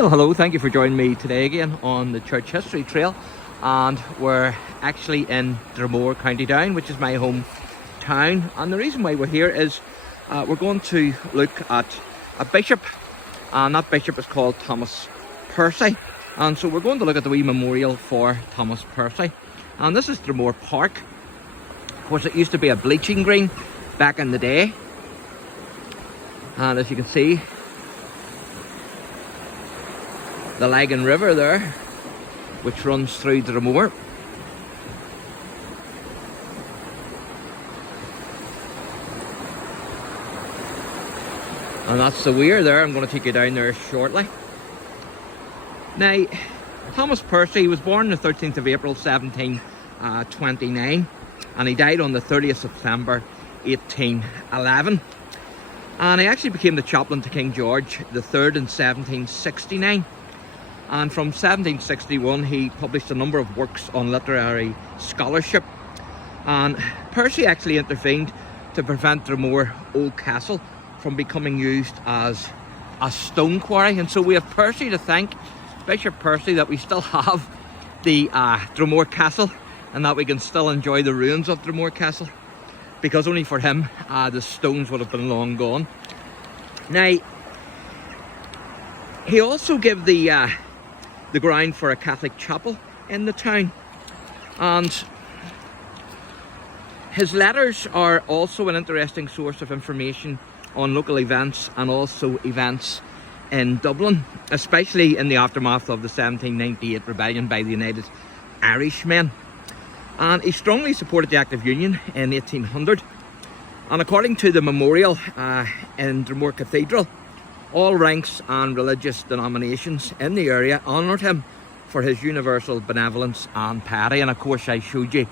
Well, hello, thank you for joining me today again on the Church History Trail, and we're actually in Dromore, County Down, which is my home town. And the reason why we're here is we're going to look at a bishop, and that bishop is called Thomas PERCY. And so we're going to look at the wee memorial for Thomas PERCY. And this is Dromore Park. Of course, it used to be a bleaching green back in the day. And as you can see, the Lagan River there, which runs through Dromore. And that's the weir there. I'm going to take you down there shortly. Now, Thomas PERCY was born on the 13th of April 1729, and he died on the 30th of September 1811. And he actually became the chaplain to King George III in 1769. And from 1761 he published a number of works on literary scholarship. And PERCY actually intervened to prevent Dromore Old Castle from becoming used as a stone quarry. And so we have PERCY to thank, Bishop PERCY, that we still have the Dromore Castle, and that we can still enjoy the ruins of Dromore Castle, because only for him the stones would have been long gone. Now, he also gave the ground for a Catholic chapel in the town, and his letters are also an interesting source of information on local events and also events in Dublin, especially in the aftermath of the 1798 rebellion by the United Irishmen. And he strongly supported the Act of Union in 1800, and according to the memorial in Dromore Cathedral, all ranks and religious denominations in the area honoured him for his universal benevolence and piety. And of course, I showed you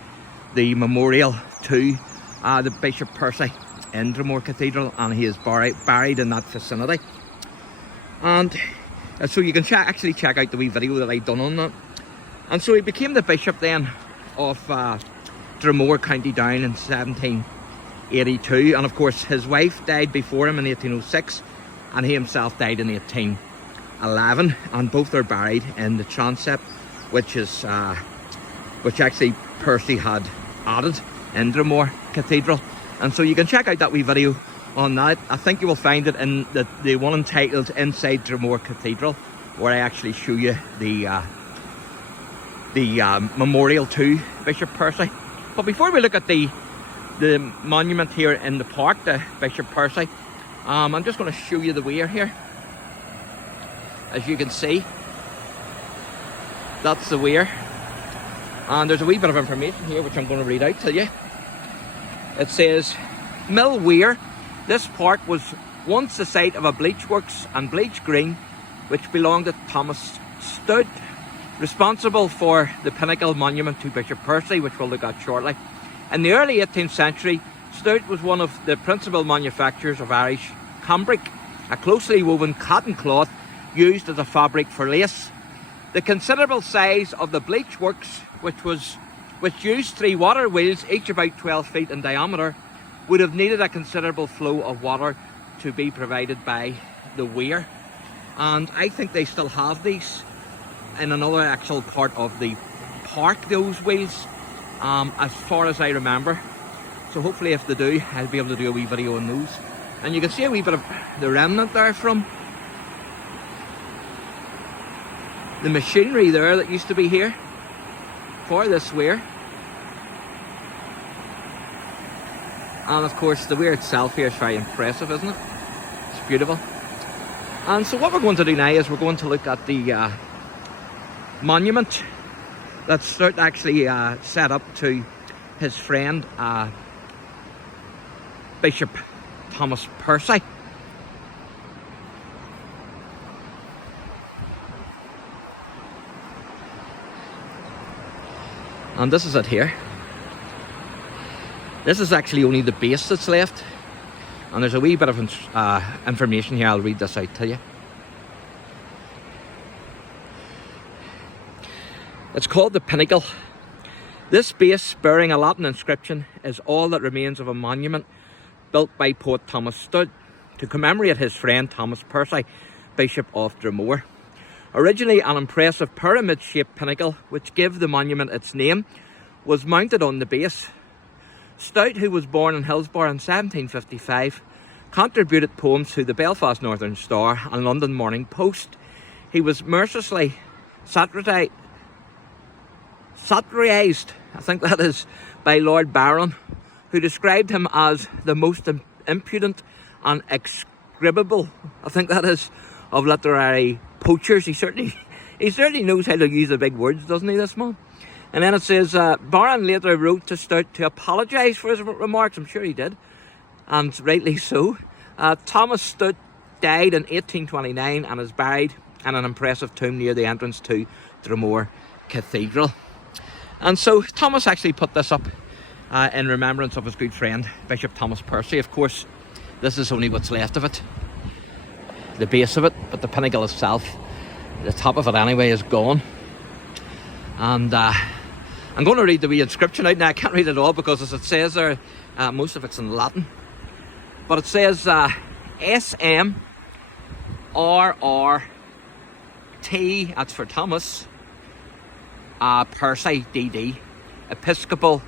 the memorial to the Bishop PERCY in Dromore Cathedral, and he is buried in that vicinity. And so you can actually check out the wee video that I done on that. And so he became the bishop then of Dromore, County Down, in 1782. And of course, his wife died before him in 1806. And he himself died in 1811, and both are buried in the transept, which actually PERCY had added in Dromore Cathedral. And so you can check out that wee video on that. I think you will find it in the one entitled Inside Dromore Cathedral, where I actually show you the memorial to Bishop PERCY. But before we look at the monument here in the park to Bishop PERCY, I'm just going to show you the weir here. As you can see, that's the weir. And there's a wee bit of information here which I'm going to read out to you. It says, Mill Weir, this park was once the site of a bleach works and bleach green which belonged to Thomas STOTT, responsible for the pinnacle monument to Bishop PERCY, which we'll look at shortly. In the early 18th century, STOTT was one of the principal manufacturers of Irish cambric, a closely woven cotton cloth used as a fabric for lace. The considerable size of the bleach works, which used 3 water wheels, each about 12 feet in diameter, would have needed a considerable flow of water to be provided by the weir. And I think they still have these in another actual part of the park, those wheels, as far as I remember. So hopefully if they do, I'll be able to do a wee video on those. And you can see a wee bit of the remnant there from the machinery there that used to be here for this weir. And of course the weir itself here is very impressive, isn't it? It's beautiful. And so what we're going to do now is we're going to look at the monument that STOTT actually set up to his friend Bishop Thomas PERCY. And this is it here. This is actually only the base that's left, and there's a wee bit of information here. I'll read this out to you. It's called the Pinnacle. This base, bearing a Latin inscription, is all that remains of a monument built by poet Thomas STOTT to commemorate his friend Thomas PERCY, Bishop of Dromore. Originally an impressive pyramid-shaped pinnacle which gave the monument its name, was mounted on the base. Stout, who was born in Hillsborough in 1755, contributed poems to the Belfast Northern Star and London Morning Post. He was mercilessly satirised, I think that is, by Lord Byron, who described him as the most impudent and execrable, I think that is, of literary poachers. He certainly knows how to use the big words, doesn't he, this man? And then it says, Byron later wrote to Stout to apologise for his remarks. I'm sure he did, and rightly so. Thomas Stout died in 1829 and is buried in an impressive tomb near the entrance to DROMORE Cathedral. And so Thomas actually put this up in remembrance of his good friend, Bishop Thomas PERCY. Of course, this is only what's left of it, the base of it, but the pinnacle itself, the top of it anyway, is gone. And I'm going to read the wee inscription out now. I can't read it all because, as it says there, most of it's in Latin. But it says SMRRT, that's for Thomas, PERCY, DD, Episcopal,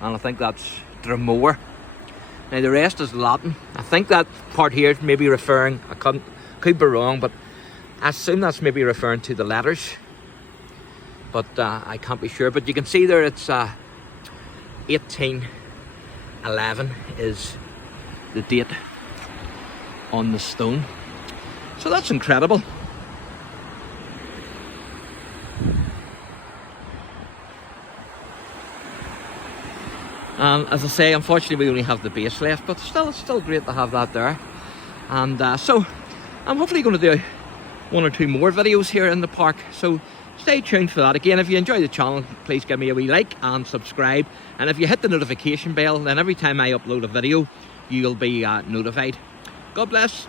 and I think that's DROMORE. Now the rest is Latin. I think that part here is maybe referring, I could be wrong, but I assume that's maybe referring to the letters. But I can't be sure. But you can see there it's 1811 is the date on the stone. So that's incredible. And as I say, unfortunately we only have the base left, but still, it's still great to have that there. And so I'm hopefully going to do one or two more videos here in the park. So stay tuned for that. Again, if you enjoy the channel, please give me a wee like and subscribe. And if you hit the notification bell, then every time I upload a video, you'll be notified. God bless.